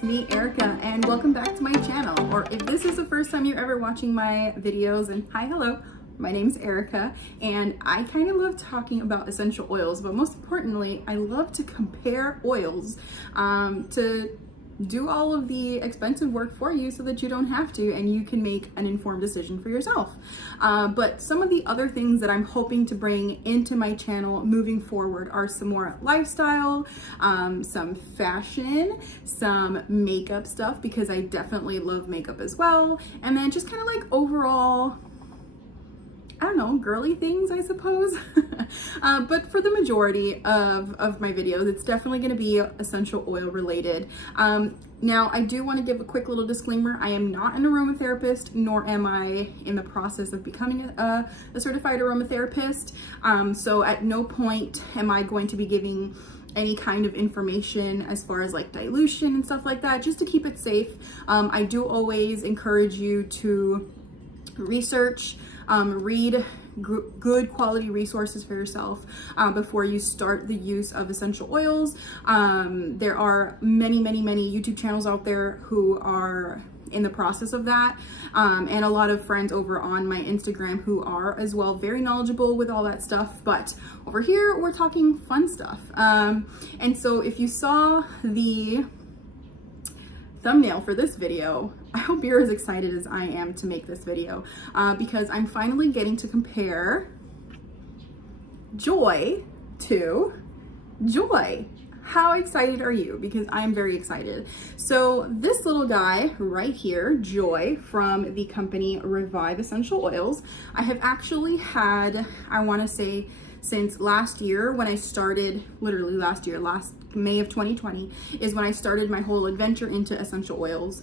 it's me, Erica, and welcome back to my channel. Or if this is the first time you're ever watching my videos, and hi, hello, my name's Erica, and I kind of love talking about essential oils, but most importantly, I love to compare oils to do all of the expensive work for you so that you don't have to and you can make an informed decision for yourself. But some of the other things that I'm hoping to bring into my channel moving forward are some more lifestyle, some fashion, some makeup stuff, because I definitely love makeup as well, and then just kind of like overall, I don't know, girly things, I suppose. But for the majority of my videos, it's definitely going to be essential oil related. Now, I do want to give a quick little disclaimer. I am not an aromatherapist, nor am I in the process of becoming a certified aromatherapist. So at no point am I going to be giving any kind of information as far as like dilution and stuff like that, just to keep it safe. I do always encourage you to research, read good quality resources for yourself before you start the use of essential oils. There are many YouTube channels out there who are in the process of that, and a lot of friends over on my Instagram who are as well very knowledgeable with all that stuff. But over here we're talking fun stuff, and so if you saw the thumbnail for this video, I hope you're as excited as I am to make this video, because I'm finally getting to compare Joy to Joy. How excited are you? Because I'm very excited. So this little guy right here, Joy, from the company Revive Essential Oils, I have actually had, I want to say, since last year when I started, literally last year, last May of 2020 is when I started my whole adventure into essential oils.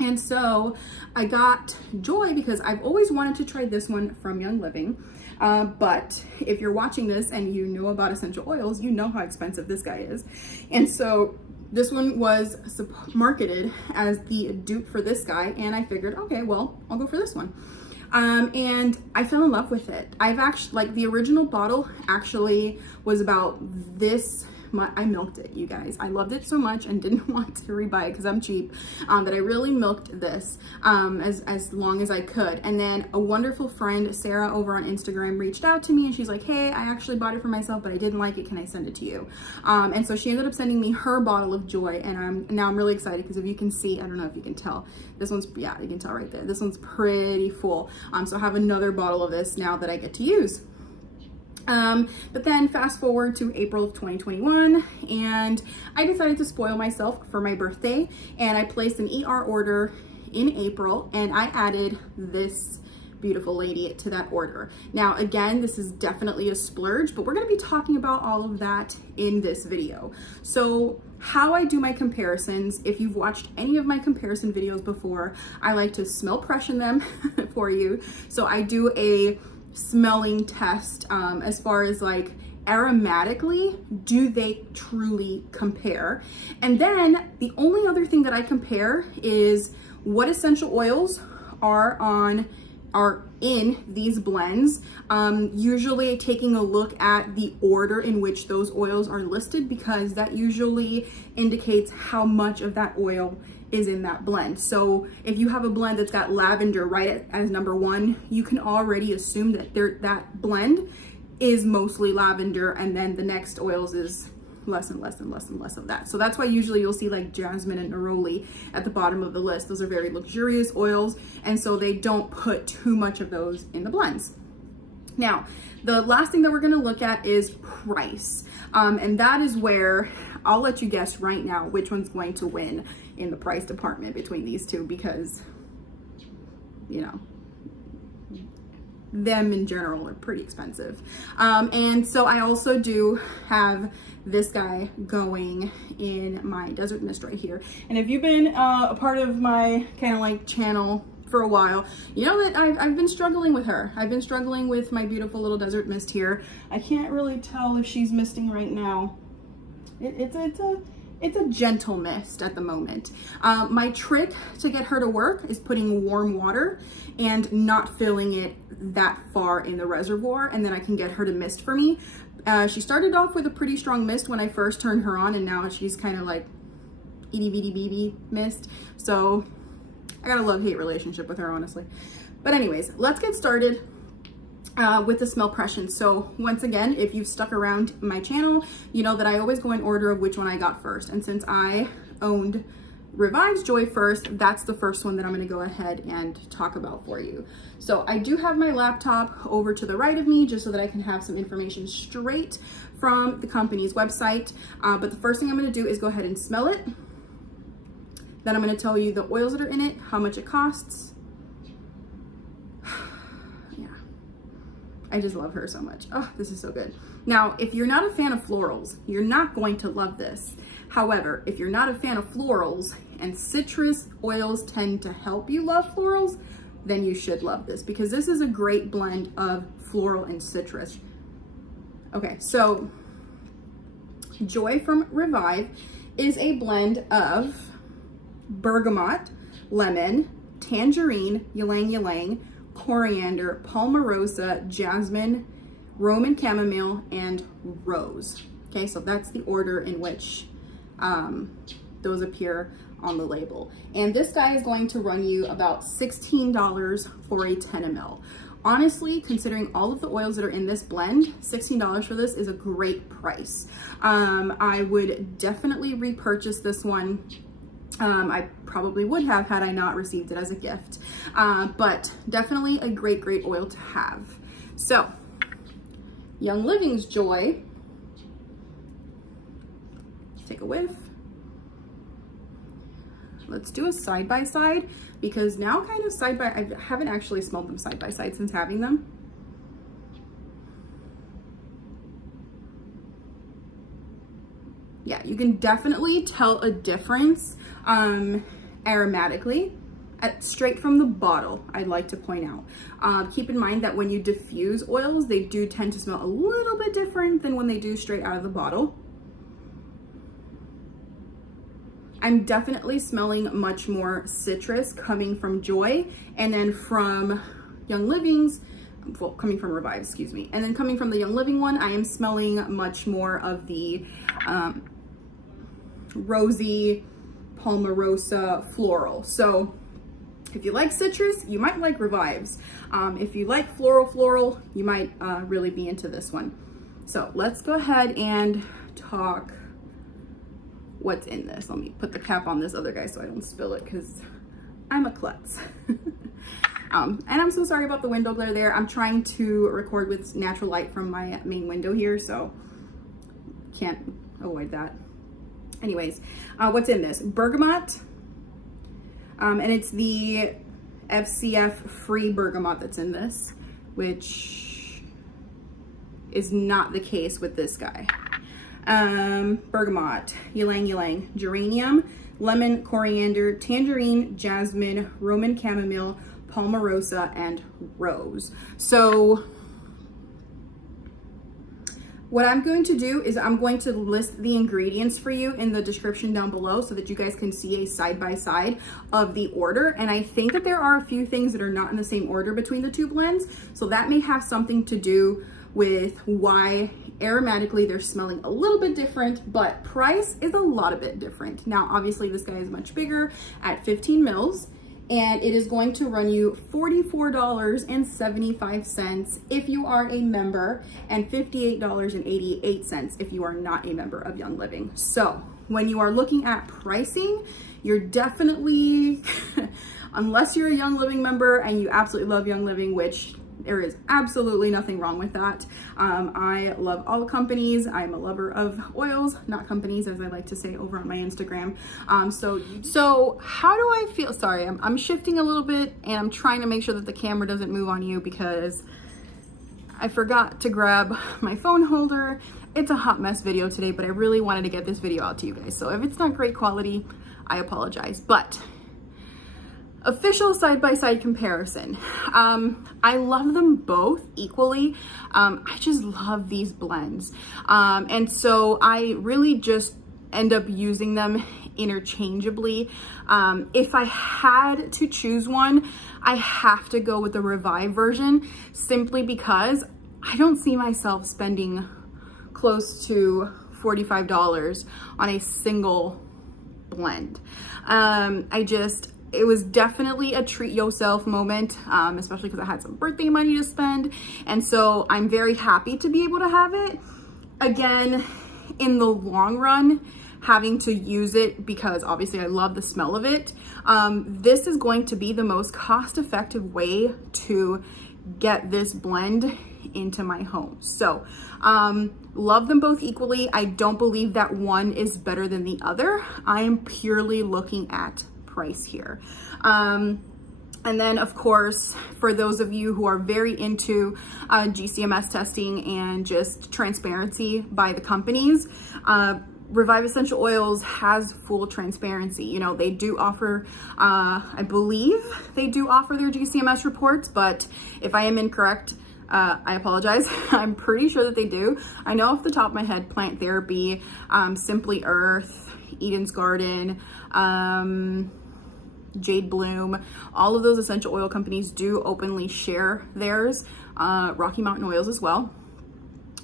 And so I got Joy because I've always wanted to try this one from Young Living. But if you're watching this and you know about essential oils, you know how expensive this guy is. And so this one was marketed as the dupe for this guy, and I figured, okay, well, I'll go for this one. And I fell in love with it. I've actually, like, the original bottle actually was about this much. I milked it, you guys. I loved it so much and didn't want to rebuy it because I'm cheap, that I really milked this as long as I could. And then a wonderful friend, Sarah, over on Instagram reached out to me and she's like, hey, I actually bought it for myself, but I didn't like it. Can I send it to you? And so she ended up sending me her bottle of Joy, and now I'm really excited because if you can see, I don't know if you can tell, this one's, yeah, you can tell right there. This one's pretty full. So I have another bottle of this now that I get to use. But then fast forward to April of 2021, and I decided to spoil myself for my birthday, and I placed an ER order in April, and I added this beautiful lady to that order. Now, again, this is definitely a splurge, but we're going to be talking about all of that in this video. So how I do my comparisons, if you've watched any of my comparison videos before, I like to smell pressure them for you. So I do a smelling test as far as like aromatically, do they truly compare? And then the only other thing that I compare is what essential oils are in these blends, usually taking a look at the order in which those oils are listed, because that usually indicates how much of that oil is in that blend. So if you have a blend that's got lavender right as number one, you can already assume that that blend is mostly lavender, and then the next oils is less and less and less and less of that. So that's why usually you'll see like jasmine and neroli at the bottom of the list. Those are very luxurious oils, and so they don't put too much of those in the blends. Now, the last thing that we're going to look at is price. And that is where I'll let you guess right now which one's going to win in the price department between these two, because, you know, them in general are pretty expensive. And so I also do have this guy going in my Desert Mist right here. And if you've been a part of my kind of like channel for a while, you know that I've been struggling with her. I've been struggling with my beautiful little Desert Mist here. I can't really tell if she's misting right now. It's a gentle mist at the moment. My trick to get her to work is putting warm water and not filling it that far in the reservoir, and then I can get her to mist for me. She started off with a pretty strong mist when I first turned her on, and now she's kind of like itty bitty BB mist. So I got a love-hate relationship with her, honestly. But anyways, let's get started with the smell impressions. So once again, if you've stuck around my channel, you know that I always go in order of which one I got first. And since I owned Revive's Joy first, that's the first one that I'm going to go ahead and talk about for you. So I do have my laptop over to the right of me just so that I can have some information straight from the company's website. But the first thing I'm going to do is go ahead and smell it. Then I'm going to tell you the oils that are in it, how much it costs. Yeah, I just love her so much. Oh, this is so good. Now, if you're not a fan of florals, you're not going to love this. However, if you're not a fan of florals and citrus oils tend to help you love florals, then you should love this because this is a great blend of floral and citrus. Okay, so Joy from Revive is a blend of bergamot, lemon, tangerine, ylang ylang, coriander, palmarosa, jasmine, Roman chamomile, and rose. Okay, so that's the order in which those appear on the label. And this guy is going to run you about $16 for a 10 ml. Honestly, considering all of the oils that are in this blend, $16 for this is a great price. I would definitely repurchase this one. I probably would have had I not received it as a gift, but definitely a great oil to have. So Young Living's Joy, take a whiff. Let's do a side-by-side because now kind of I haven't actually smelled them side-by-side since having them. Yeah, you can definitely tell a difference aromatically straight from the bottle, I'd like to point out. Keep in mind that when you diffuse oils, they do tend to smell a little bit different than when they do straight out of the bottle. I'm definitely smelling much more citrus coming from Joy, and then from Young Living's, well, coming from Revive, excuse me. And then coming from the Young Living one, I am smelling much more of the rosy palmarosa floral. So if you like citrus, you might like Revive's. If you like floral, you might really be into this one. So let's go ahead and talk what's in this. Let me put the cap on this other guy so I don't spill it because I'm a klutz. And I'm so sorry about the window glare there. I'm trying to record with natural light from my main window here, so can't avoid that. Anyways, what's in this? Bergamot, and it's the FCF free bergamot that's in this, which is not the case with this guy. Bergamot, ylang ylang, geranium, lemon, coriander, tangerine, jasmine, Roman chamomile, palmarosa, and rose. So what I'm going to do is I'm going to list the ingredients for you in the description down below so that you guys can see a side-by-side of the order. And I think that there are a few things that are not in the same order between the two blends. So that may have something to do with why aromatically they're smelling a little bit different, but price is a lot of bit different. Now, obviously this guy is much bigger at 15 mils. And it is going to run you $44.75 if you are a member and $58.88 if you are not a member of Young Living. So when you are looking at pricing, you're definitely, unless you're a Young Living member and you absolutely love Young Living, which there is absolutely nothing wrong with that. I love all companies. I'm a lover of oils, not companies, as I like to say over on my Instagram. So how do I feel? Sorry, I'm shifting a little bit and I'm trying to make sure that the camera doesn't move on you because I forgot to grab my phone holder. It's a hot mess video today, but I really wanted to get this video out to you guys. So if it's not great quality, I apologize. But official side-by-side comparison. I love them both equally. I just love these blends. And so I really just end up using them interchangeably. If I had to choose one, I have to go with the Revive version simply because I don't see myself spending close to $45 on a single blend. It was definitely a treat yourself moment, especially because I had some birthday money to spend. And so I'm very happy to be able to have it. Again, in the long run, having to use it because obviously I love the smell of it. This is going to be the most cost-effective way to get this blend into my home. So love them both equally. I don't believe that one is better than the other. I am purely looking at price here. And then of course, for those of you who are very into GCMS testing and just transparency by the companies, Revive Essential Oils has full transparency. You know, they do offer, I believe they do offer their GCMS reports, but if I am incorrect, I apologize. I'm pretty sure that they do. I know off the top of my head, Plant Therapy, Simply Earth, Eden's Garden, Jade Bloom, all of those essential oil companies do openly share theirs, Rocky Mountain Oils as well.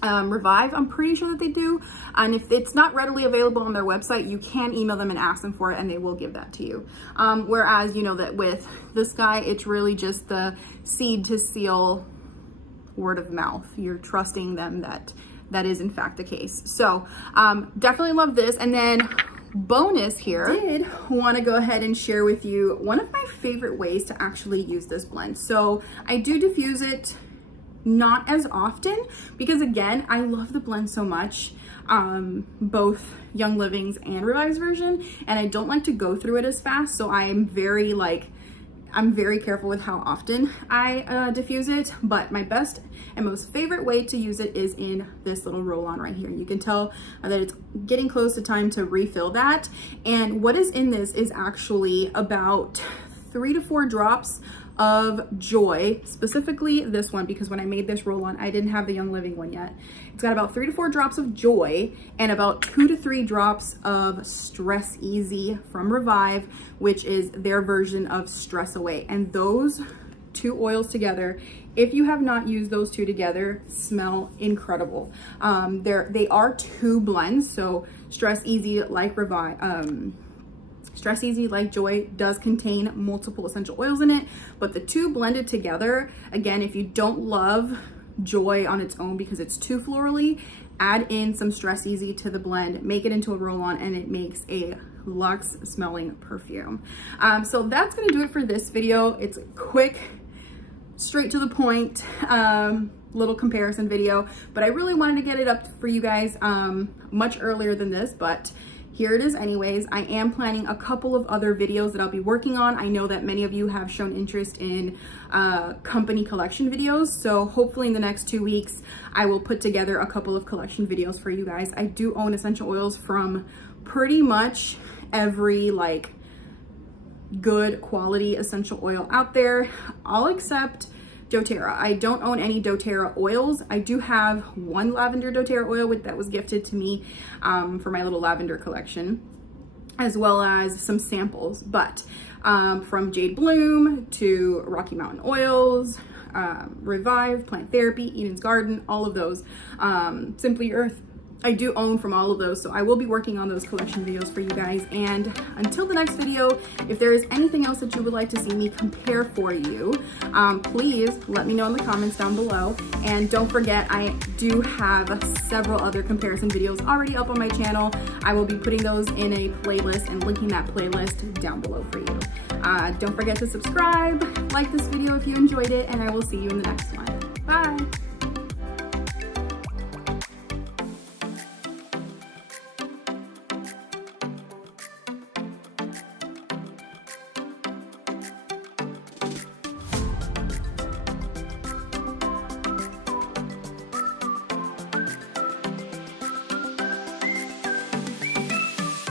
Revive, I'm pretty sure that they do. And if it's not readily available on their website, you can email them and ask them for it and they will give that to you. Whereas, you know, that with this guy, it's really just the seed to seal word of mouth. You're trusting them that is in fact the case. So definitely love this. And then bonus here, I did want to go ahead and share with you one of my favorite ways to actually use this blend. So I do diffuse it not as often because again, I love the blend so much, both Young Living's and Revive's version, and I don't like to go through it as fast. So I'm very careful with how often I diffuse it, but my best and most favorite way to use it is in this little roll-on right here. You can tell that it's getting close to time to refill that. And what is in this is actually about 3 to 4 drops of Joy, specifically this one, because when I made this roll-on, I didn't have the Young Living one yet. It's got about 3 to 4 drops of Joy and about 2 to 3 drops of Stress Easy from Revive, which is their version of Stress Away. And those two oils together, if you have not used those two together, smell incredible. They are 2 blends, so Stress Easy like Revive, Stress Easy like Joy does contain multiple essential oils in it, but the two blended together, again, if you don't love Joy on its own because it's too florally, add in some Stress Easy to the blend, make it into a roll-on, and it makes a luxe smelling perfume. So that's gonna do it for this video. It's quick, straight to the point, little comparison video, but I really wanted to get it up for you guys much earlier than this, but here it is anyways. I am planning a couple of other videos that I'll be working on. I know that many of you have shown interest in company collection videos, so hopefully in the next 2 weeks, I will put together a couple of collection videos for you guys. I do own essential oils from pretty much every good quality essential oil out there, all except doTERRA. I don't own any doTERRA oils. I do have one lavender doTERRA oil that was gifted to me for my little lavender collection, as well as some samples. But from Jade Bloom to Rocky Mountain Oils, Revive, Plant Therapy, Eden's Garden, all of those, Simply Earth, I do own from all of those, so I will be working on those collection videos for you guys. And until the next video, if there is anything else that you would like to see me compare for you, please let me know in the comments down below. And don't forget, I do have several other comparison videos already up on my channel. I will be putting those in a playlist and linking that playlist down below for you. Don't forget to subscribe, like this video if you enjoyed it, and I will see you in the next one. Bye!